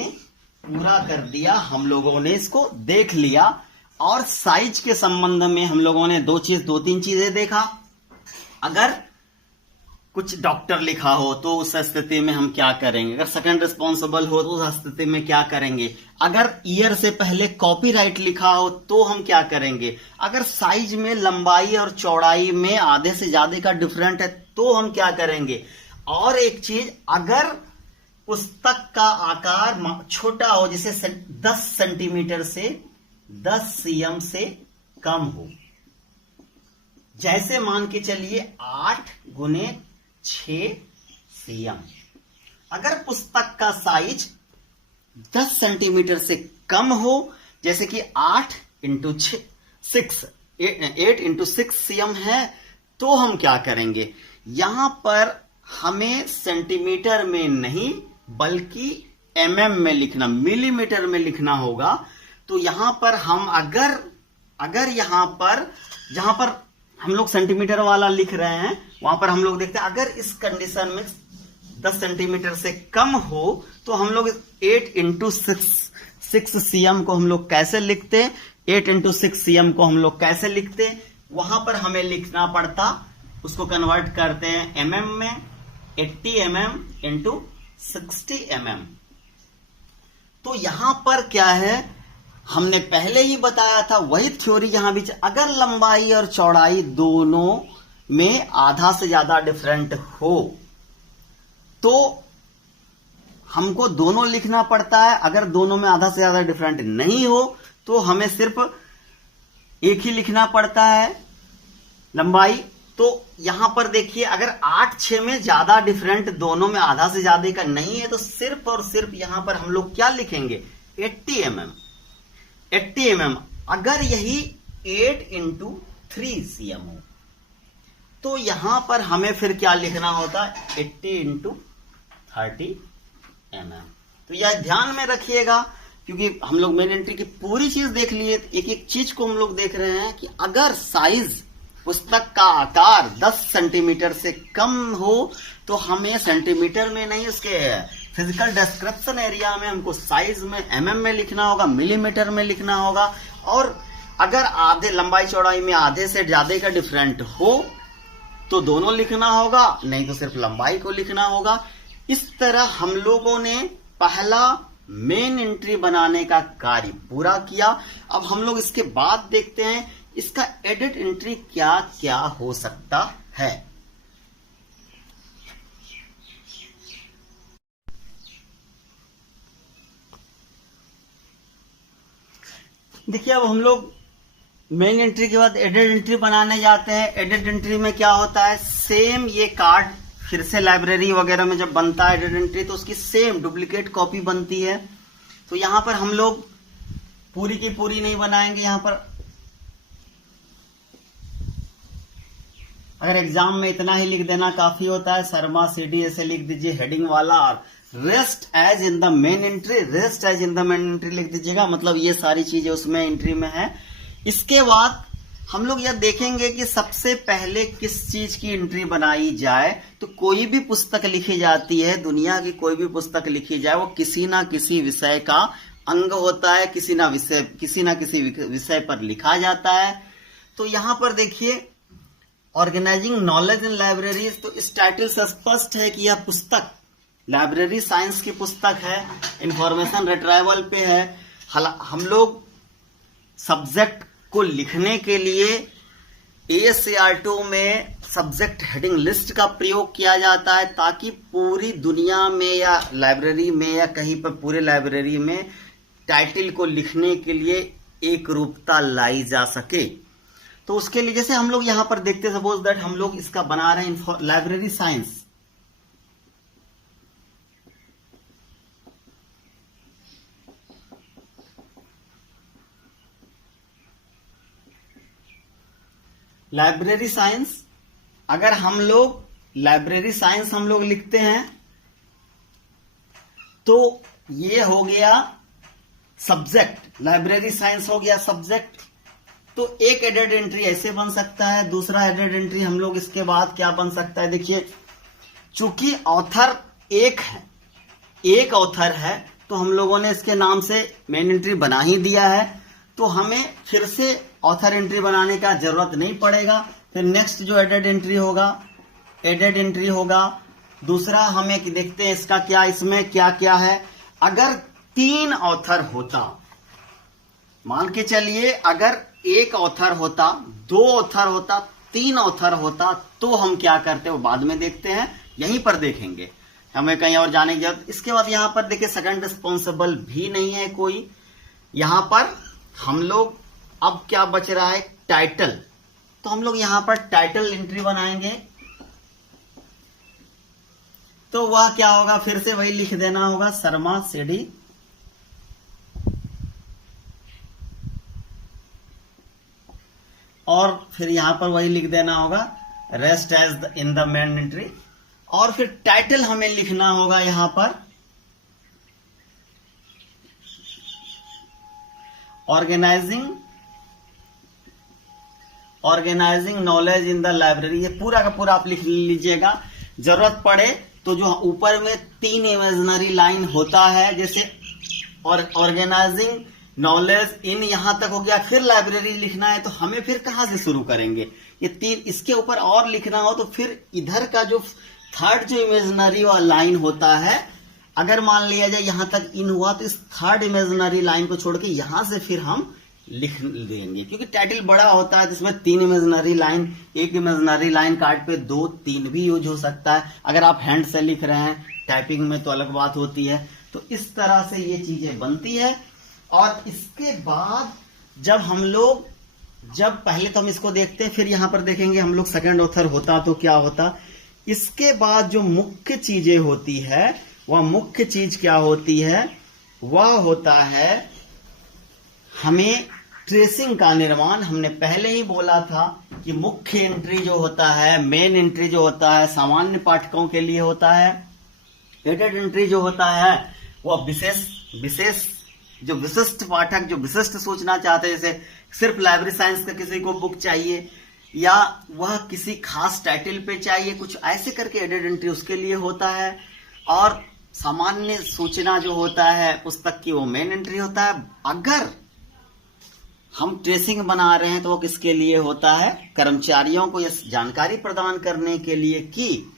पूरा कर दिया। हम लोगों ने इसको देख लिया। और साइज के संबंध में हम लोगों ने दो तीन चीजें देखा। अगर कुछ डॉक्टर लिखा हो तो उस स्थिति में हम क्या करेंगे, अगर सेकंड रिस्पॉन्सिबल हो तो उस स्थिति में क्या करेंगे, अगर ईयर से पहले कॉपीराइट लिखा हो तो हम क्या करेंगे, अगर साइज में लंबाई और चौड़ाई में आधे से ज्यादा का डिफरेंट है तो हम क्या करेंगे। और एक चीज, अगर पुस्तक का आकार छोटा हो, जैसे 10 सेंटीमीटर से 10 cm से कम हो, जैसे मान के चलिए 8 × 6 cm। अगर पुस्तक का साइज 10 सेंटीमीटर से कम हो, जैसे कि 8 × 6 cm है, तो हम क्या करेंगे, यहां पर हमें सेंटीमीटर में नहीं बल्कि mm में लिखना, मिलीमीटर में लिखना होगा। तो यहां पर हम अगर यहां पर जहां पर हम लोग सेंटीमीटर वाला लिख रहे हैं वहां पर हम लोग देखते हैं अगर इस कंडीशन में 10 सेंटीमीटर से कम हो तो हम लोग 8 × 6 cm को हम लोग कैसे लिखते, 8 × 6 cm को हम लोग कैसे लिखते, वहां पर हमें लिखना पड़ता, उसको कन्वर्ट करते हैं mm में, 80 mm × 60 mm। तो यहां पर क्या है, हमने पहले ही बताया था वही थ्योरी यहां भी, अगर लंबाई और चौड़ाई दोनों में आधा से ज्यादा डिफरेंट हो तो हमको दोनों लिखना पड़ता है। अगर दोनों में आधा से ज्यादा डिफरेंट नहीं हो तो हमें सिर्फ एक ही लिखना पड़ता है लंबाई। तो यहां पर देखिए, अगर 8-6 में ज्यादा डिफरेंट दोनों में आधा से ज्यादा का नहीं है तो सिर्फ और सिर्फ यहां पर हम लोग क्या लिखेंगे, 80 mm। 80 mm अगर यही 8 × 3 cm हो तो यहां पर हमें फिर क्या लिखना होता है, 80 × 30 mm। तो यह ध्यान में रखिएगा क्योंकि हम लोग मेन एंट्री की पूरी चीज देख लिए, एक एक चीज को हम लोग देख रहे हैं कि अगर साइज पुस्तक का आकार 10 सेंटीमीटर से कम हो तो हमें सेंटीमीटर में नहीं, उसके फिजिकल डिस्क्रिप्शन एरिया में हमको साइज में mm में लिखना होगा, मिलीमीटर में लिखना होगा। और अगर आधे लंबाई चौड़ाई में आधे से ज्यादा का डिफरेंट हो तो दोनों लिखना होगा, नहीं तो सिर्फ लंबाई को लिखना होगा। इस तरह हम लोगों ने पहला मेन एंट्री बनाने का कार्य पूरा किया। अब हम लोग इसके बाद देखते हैं इसका एडिट एंट्री क्या क्या हो सकता है। देखिए, अब हम लोग मेन एंट्री के बाद एडेड एंट्री बनाने जाते हैं। एडेड एंट्री में क्या होता है, सेम ये कार्ड फिर से लाइब्रेरी वगैरह में जब बनता है एडेड एंट्री तो उसकी सेम डुप्लीकेट कॉपी बनती है। तो यहां पर हम लोग पूरी की पूरी नहीं बनाएंगे। यहां पर अगर एग्जाम में इतना ही लिख देना काफी होता है, शर्मा सीडी ऐसे लिख दीजिए हेडिंग वाला, और rest as in the main entry, rest as in the main entry लिख दीजिएगा, मतलब ये सारी चीजें उसमें एंट्री में है। इसके बाद हम लोग यह देखेंगे कि सबसे पहले किस चीज की एंट्री बनाई जाए। तो कोई भी पुस्तक लिखी जाती है, दुनिया की कोई भी पुस्तक लिखी जाए, वो किसी ना किसी विषय का अंग होता है, किसी ना किसी विषय पर लिखा जाता है। तो यहां पर देखिए ऑर्गेनाइजिंग नॉलेज इन लाइब्रेरीज, तो इस टाइटल से स्पष्ट है कि यह पुस्तक लाइब्रेरी साइंस की पुस्तक है, इंफॉर्मेशन रिट्राइवल पे है। हम लोग सब्जेक्ट को लिखने के लिए ASCE-R2 में सब्जेक्ट हेडिंग लिस्ट का प्रयोग किया जाता है, ताकि पूरी दुनिया में या लाइब्रेरी में या कहीं पर पूरे लाइब्रेरी में टाइटल को लिखने के लिए एक रूपता लाई जा सके। तो उसके लिए जैसे हम लोग यहां पर देखते, सपोज दैट हम लोग इसका बना रहे हैं लाइब्रेरी साइंस, लाइब्रेरी साइंस। अगर हम लोग लाइब्रेरी साइंस हम लोग लिखते हैं तो ये हो गया सब्जेक्ट, लाइब्रेरी साइंस हो गया सब्जेक्ट। तो एक एडेड एंट्री ऐसे बन सकता है, दूसरा एडेड एंट्री हम लोग इसके बाद क्या बन सकता है, देखिए चूंकि ऑथर एक ऑथर है तो हम लोगों ने इसके नाम से मेन एंट्री बना ही दिया है, तो हमें फिर से ऑथर एंट्री बनाने का जरूरत नहीं पड़ेगा। फिर नेक्स्ट जो एडेड एंट्री होगा दूसरा, हमें देखते हैं इसका क्या, इसमें क्या क्या है। अगर 3 ऑथर होता, मान के चलिए अगर एक ऑथर होता, 2 ऑथर होता, 3 ऑथर होता, तो हम क्या करते हैं वो बाद में देखते हैं, यहीं पर देखेंगे, हमें कहीं और जाने की जरूरत। इसके बाद यहां पर देखिए सेकंड रिस्पॉन्सिबल भी नहीं है कोई। यहां पर हम लोग अब क्या बच रहा है, टाइटल। तो हम लोग यहां पर टाइटल एंट्री बनाएंगे। तो वह क्या होगा, फिर से वही लिख देना होगा, शर्मा सीडी। और फिर यहां पर वही लिख देना होगा, rest as in the main entry. और फिर टाइटल हमें लिखना होगा यहां पर organising knowledge in the library. ये पूरा का पूरा आप लिख लीजिएगा, जरूरत पड़े तो जो ऊपर में 3 इमेजिनरी लाइन होता है, जैसे और ऑर्गेनाइजिंग नॉलेज इन यहां तक हो गया, फिर लाइब्रेरी लिखना है तो हमें फिर कहां से शुरू करेंगे, ये 3 इसके ऊपर और लिखना हो तो फिर इधर का जो थर्ड जो इमेजिनरी लाइन होता है, अगर मान लिया जाए यहां तक इन हुआ तो इस थर्ड इमेजिनरी लाइन को छोड़ के यहां से फिर हम लिख देंगे, क्योंकि टाइटल बड़ा होता है तो इसमें 3 इमेजिनरी लाइन, एक इमेजिनरी लाइन कार्ड पे 2-3 भी यूज हो सकता है। अगर आप हैंड से लिख रहे हैं, टाइपिंग में तो अलग बात होती है। तो इस तरह से ये चीजें बनती है। और इसके बाद जब पहले तो हम इसको देखते हैं, फिर यहां पर देखेंगे हम लोग सेकंड ऑथर होता तो क्या होता। इसके बाद जो मुख्य चीजें होती है, वह मुख्य चीज क्या होती है, वह होता है हमें ट्रेसिंग का निर्माण। हमने पहले ही बोला था कि मुख्य एंट्री जो होता है, मेन एंट्री जो होता है, सामान्य पाठकों के लिए होता है। एडेड एंट्री जो होता है वह विशेष जो विशिष्ट पाठक जो विशिष्ट सोचना चाहते हैं, जैसे सिर्फ लाइब्रेरी साइंस का किसी को बुक चाहिए या वह किसी खास टाइटल पे चाहिए, कुछ ऐसे करके एडेड एंट्री उसके लिए होता है। और सामान्य सूचना जो होता है पुस्तक की, वो मेन एंट्री होता है। अगर हम ट्रेसिंग बना रहे हैं तो वो किसके लिए होता है, कर्मचारियों को यह जानकारी प्रदान करने के लिए कि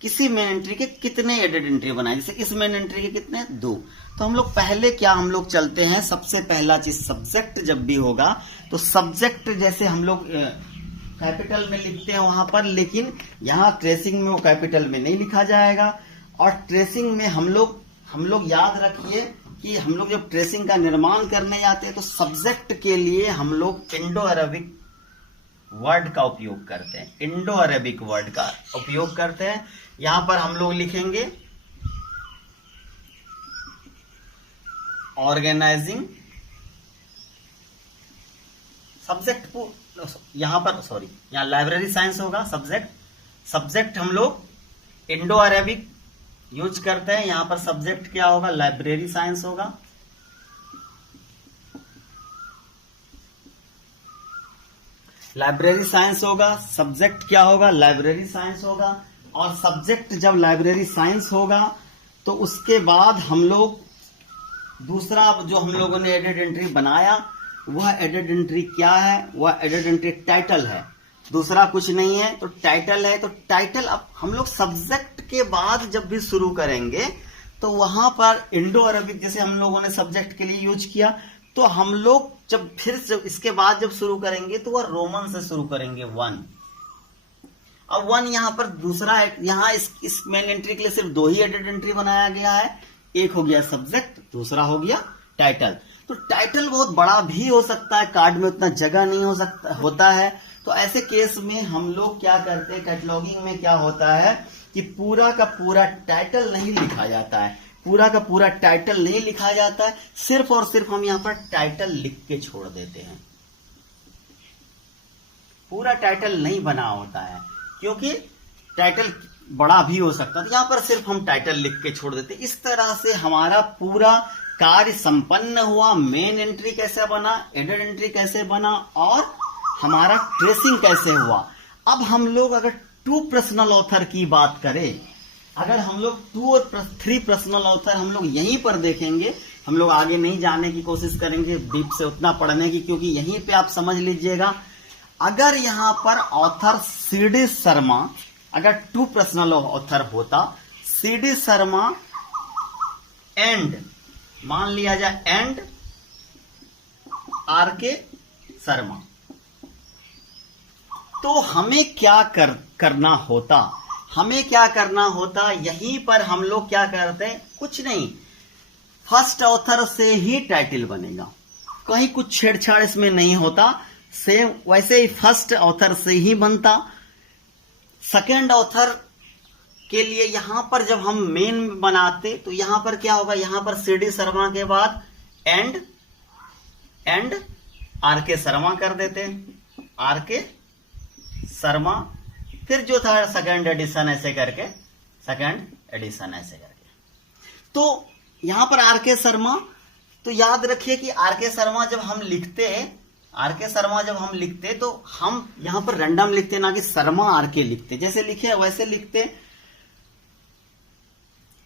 किसी मेन एंट्री के कितने एडेड एंट्री बनाए, जैसे इस मेन एंट्री के कितने 2। तो हम लोग पहले क्या हम लोग चलते हैं, सबसे पहला चीज सब्जेक्ट जब भी होगा तो सब्जेक्ट जैसे हम लोग कैपिटल में लिखते हैं वहां पर, लेकिन यहां ट्रेसिंग में वो कैपिटल में नहीं लिखा जाएगा। और ट्रेसिंग में हम लोग याद रखिए कि हम लोग जब ट्रेसिंग का निर्माण करने जाते हैं तो सब्जेक्ट के लिए हम लोग इंडो अरेबिक वर्ड का उपयोग करते हैं, इंडो अरेबिक वर्ड का उपयोग करते हैं। यहां पर हम लोग लिखेंगे ऑर्गेनाइजिंग सब्जेक्ट, यहां पर यहां लाइब्रेरी साइंस होगा सब्जेक्ट हम लोग इंडो अरेबिक यूज करते हैं। यहां पर सब्जेक्ट क्या होगा, लाइब्रेरी साइंस होगा। लाइब्रेरी साइंस होगा, सब्जेक्ट क्या होगा, लाइब्रेरी साइंस होगा। और सब्जेक्ट जब लाइब्रेरी साइंस होगा तो उसके बाद हम लोग दूसरा जो हम लोगों ने एडेड एंट्री बनाया, वह एडेड एंट्री क्या है, वह एडेड एंट्री टाइटल है, दूसरा कुछ नहीं है। तो टाइटल है, तो टाइटल अब हम लोग सब्जेक्ट के बाद जब भी शुरू करेंगे तो वहां पर इंडो अरबिक जैसे हम लोगों ने सब्जेक्ट के लिए यूज किया, तो हम लोग जब इसके बाद जब शुरू करेंगे तो वह रोमन से शुरू करेंगे 1। अब 1 यहां पर दूसरा है, यहां इस मेन एंट्री के लिए सिर्फ 2 ही एडेड एंट्री बनाया गया है, एक हो गया सब्जेक्ट, दूसरा हो गया टाइटल। तो टाइटल बहुत बड़ा भी हो सकता है, कार्ड में उतना जगह नहीं होता है। तो ऐसे केस में हम लोग क्या करते हैं, कैटलॉगिंग में क्या होता है कि पूरा का पूरा टाइटल नहीं लिखा जाता है, पूरा का पूरा टाइटल नहीं लिखा जाता है, सिर्फ और सिर्फ हम यहां पर टाइटल लिख के छोड़ देते हैं। पूरा टाइटल नहीं बना होता है क्योंकि टाइटल बड़ा भी हो सकता है, तो यहां पर सिर्फ हम टाइटल लिख के छोड़ देते हैं। इस तरह से हमारा पूरा कार्य संपन्न हुआ। मेन एंट्री कैसे बना, एडेड एंट्री कैसे बना और हमारा ट्रेसिंग कैसे हुआ। अब हम लोग अगर 2 पर्सनल ऑथर की बात करें, अगर हम लोग 2 और 3 पर्सनल ऑथर हम लोग यहीं पर देखेंगे, हम लोग आगे नहीं जाने की कोशिश करेंगे डीप से उतना पढ़ने की, क्योंकि यहीं पे आप समझ लीजिएगा। अगर यहां पर ऑथर CD शर्मा, अगर 2 पर्सनल ऑथर होता, CD शर्मा एंड मान लिया जाए एंड RK शर्मा, तो हमें क्या करना होता, हमें क्या करना होता, यहीं पर हम लोग क्या करते हैं, कुछ नहीं, फर्स्ट ऑथर से ही टाइटल बनेगा, कहीं कुछ छेड़छाड़ इसमें नहीं होता, सेम वैसे ही फर्स्ट ऑथर से ही बनता। सेकेंड ऑथर के लिए यहां पर जब हम मेन बनाते तो यहां पर क्या होगा, यहां पर CD शर्मा के बाद एंड RK शर्मा कर देते हैं, RK शर्मा, फिर जो था सेकेंड एडिशन ऐसे करके, तो यहां पर RK शर्मा। तो याद रखिए कि RK शर्मा जब हम लिखते तो हम यहां पर रैंडम लिखते, ना कि शर्मा RK लिखते, जैसे लिखे वैसे लिखते।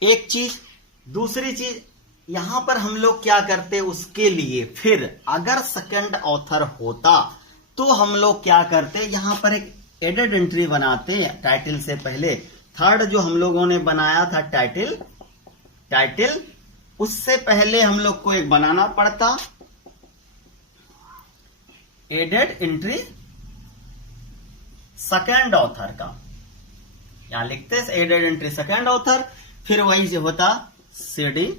एक चीज, दूसरी चीज यहां पर हम लोग क्या करते, उसके लिए फिर अगर सेकंड ऑथर होता तो हम लोग क्या करते, यहां पर एक एडेड एंट्री बनाते टाइटल से पहले। थर्ड जो हम लोगों ने बनाया था टाइटल, उससे पहले हम लोग को एक बनाना पड़ता एडेड एंट्री सेकंड ऑथर का। यहां लिखते हैं एडेड एंट्री सेकंड ऑथर, फिर वही जो होता CD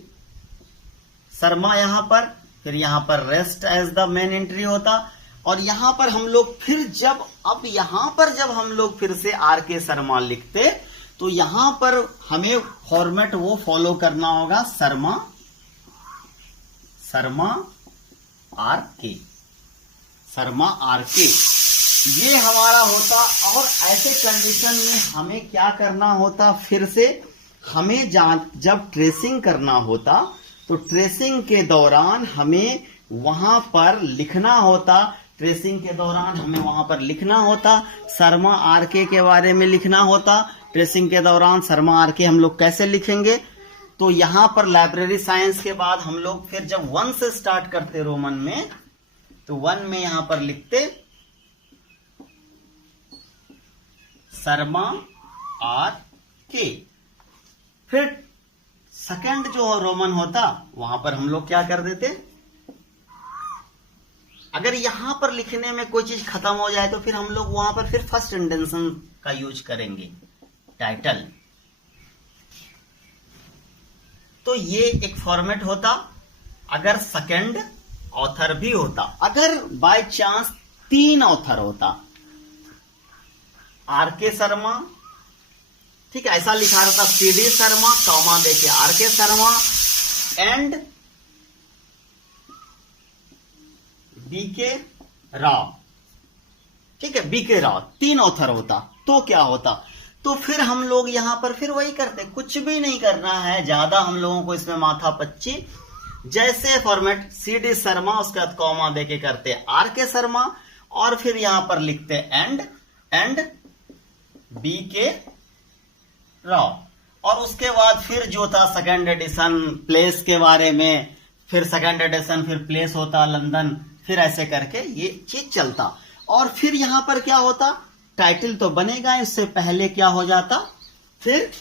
शर्मा यहां पर, फिर यहां पर rest as the main entry होता। और यहां पर हम लोग फिर जब हम लोग फिर से RK शर्मा लिखते तो यहां पर हमें फॉर्मेट वो फॉलो करना होगा, शर्मा RK ये हमारा होता। और ऐसे कंडीशन में हमें क्या करना होता, फिर से हमें जब ट्रेसिंग करना होता तो ट्रेसिंग के दौरान हमें वहां पर लिखना होता, शर्मा RK के बारे में लिखना होता। ट्रेसिंग के दौरान शर्मा RK हम लोग कैसे लिखेंगे, तो यहां पर लाइब्रेरी साइंस के बाद हम लोग फिर जब 1 से स्टार्ट करते रोमन में, तो 1 में यहां पर लिखते शर्मा RK। फिर सेकंड जो रोमन होता वहां पर हम लोग क्या कर देते, अगर यहां पर लिखने में कोई चीज खत्म हो जाए तो फिर हम लोग वहां पर फिर फर्स्ट इंडेंशन का यूज करेंगे, टाइटल। तो ये एक फॉर्मेट होता अगर सेकंड ऑथर भी होता, अगर बाय चांस 3 ऑथर होता, आर के शर्मा, ठीक है, ऐसा लिखा रहता CD शर्मा कॉमा देके आर के शर्मा एंड BK राव, ठीक है, BK राव, 3 ऑथर होता तो क्या होता? तो फिर हम लोग यहां पर फिर वही करते, कुछ भी नहीं करना है ज्यादा हम लोगों को इसमें माथा पच्ची। जैसे फॉर्मेट CD शर्मा उसके बाद कॉमा देके करते आर के शर्मा और फिर यहां पर लिखते एंड BK राव और उसके बाद फिर जो था सेकंड एडिशन प्लेस के बारे में, फिर सेकंड एडिशन फिर प्लेस होता लंदन, फिर ऐसे करके ये चीज चलता। और फिर यहां पर क्या होता, टाइटल तो बनेगा, इससे पहले क्या हो जाता, फिर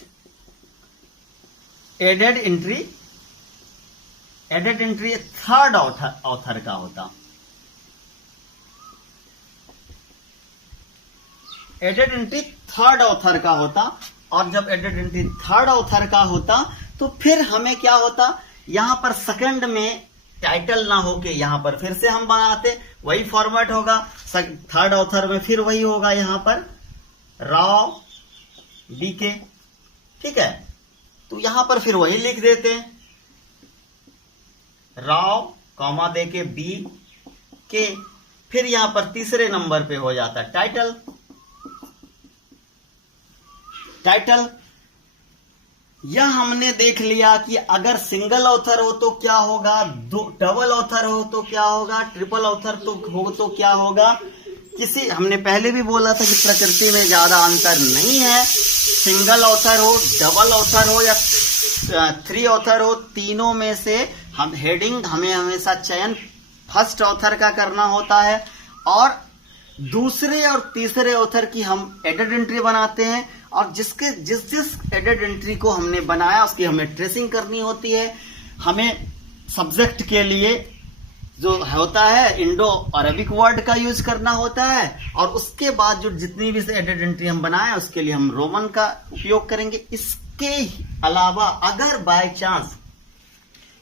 एडेड एंट्री थर्ड ऑथर का होता, एडेड एंट्री थर्ड ऑथर का होता। और जब एडेड एंट्री थर्ड ऑथर का होता तो फिर हमें क्या होता, यहां पर सेकंड में टाइटल ना होके यहां पर फिर से हम बनाते, वही फॉर्मेट होगा, थर्ड ऑथर में फिर वही होगा, यहां पर राव BK, ठीक है, तो यहां पर फिर वही लिख देते हैं राव कॉमा देके BK, फिर यहां पर तीसरे नंबर पे हो जाता है टाइटल। यह हमने देख लिया कि अगर सिंगल ऑथर हो तो क्या होगा, डबल ऑथर हो तो क्या होगा, ट्रिपल ऑथर तो हो तो क्या होगा। किसी हमने पहले भी बोला था कि प्रकृति में ज्यादा अंतर नहीं है, सिंगल ऑथर हो, डबल ऑथर हो या 3 ऑथर हो, तीनों में से हम हेडिंग हमें हमेशा चयन फर्स्ट ऑथर का करना होता है और दूसरे और तीसरे ऑथर की हम एडेड एंट्री बनाते हैं और जिस एडेड एंट्री को हमने बनाया उसकी हमें ट्रेसिंग करनी होती है। हमें सब्जेक्ट के लिए जो होता है इंडो अरबिक वर्ड का यूज करना होता है और उसके बाद जो जितनी भी एडेड एंट्री हम बनाए उसके लिए हम रोमन का उपयोग करेंगे। इसके अलावा अगर बाय चांस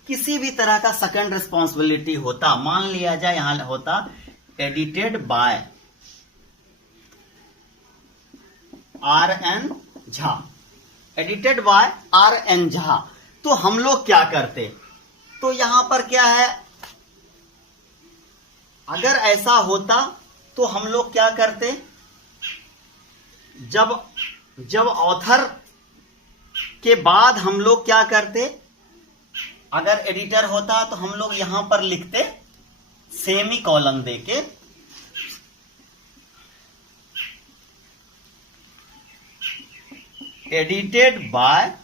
किसी भी तरह का सेकंड रिस्पॉन्सिबिलिटी होता, मान लिया जाए यहां होता edited by RN Jha, edited by RN Jha, तो हम लोग क्या करते, तो यहां पर क्या है, अगर ऐसा होता तो हम लोग क्या करते, जब ऑथर के बाद हम लोग क्या करते, अगर एडिटर होता तो हम लोग यहां पर लिखते सेमी कॉलन देके एडिटेड बाय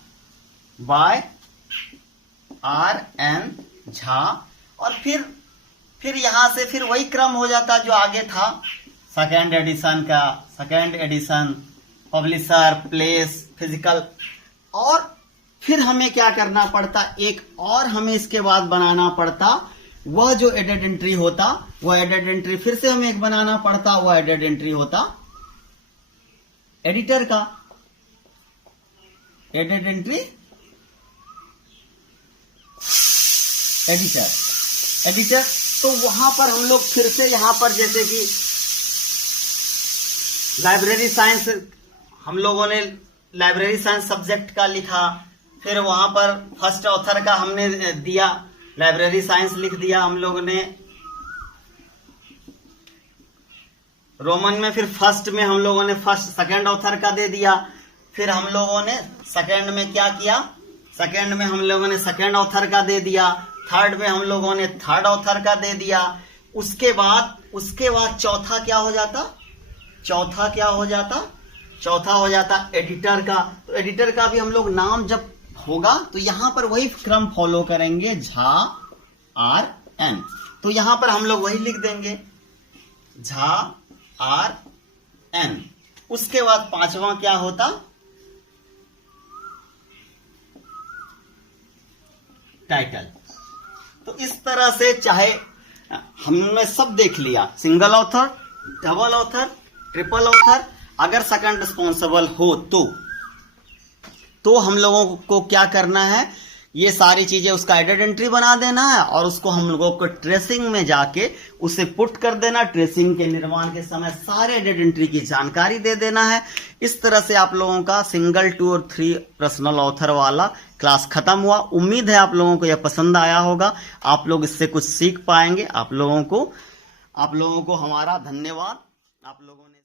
RN झा और फिर यहां से फिर वही क्रम हो जाता जो आगे था सेकंड एडिशन का, second edition publisher place physical. और फिर हमें क्या करना पड़ता, एक और हमें इसके बाद बनाना पड़ता, वह जो एडेड एंट्री होता वह एडेड एंट्री फिर से हमें एक बनाना पड़ता, वह एडेड एंट्री होता एडिटर का, एडेड एंट्री एडिटर। तो वहां पर हम लोग फिर से यहां पर जैसे कि लाइब्रेरी साइंस हम लोगों ने लाइब्रेरी साइंस सब्जेक्ट का लिखा, फिर वहां पर फर्स्ट ऑथर का हमने दिया, लाइब्रेरी साइंस लिख दिया हम लोगों ने रोमन में, फिर फर्स्ट में हम लोगों ने फर्स्ट सेकंड ऑथर का दे दिया, फिर हम लोगों ने सेकंड में क्या किया, सेकंड में हम लोगों ने सेकंड ऑथर का दे दिया, थर्ड में हम लोगों ने थर्ड ऑथर का दे दिया। उसके बाद चौथा क्या हो जाता, चौथा हो जाता एडिटर का। तो एडिटर का भी हम लोग नाम जब होगा तो यहां पर वही क्रम फॉलो करेंगे, झा RN, तो यहां पर हम लोग वही लिख देंगे झा RN। उसके बाद पांचवा क्या होता, टाइटल। तो इस तरह से चाहे हमने सब देख लिया, single author, double author, triple author, अगर सेकंड रिस्पॉन्सिबल हो तो हम लोगों को क्या करना है ये सारी चीजें उसका एडेड एंट्री बना देना है और उसको हम लोगों को ट्रेसिंग में जाके उसे पुट कर देना। ट्रेसिंग के निर्माण के समय सारे एडेड एंट्री की जानकारी दे देना है। इस तरह से आप लोगों का सिंगल 2 और 3 पर्सनल ऑथर वाला क्लास खत्म हुआ। उम्मीद है आप लोगों को यह पसंद आया होगा, आप लोग इससे कुछ सीख पाएंगे। आप लोगों को हमारा धन्यवाद। आप लोगों ने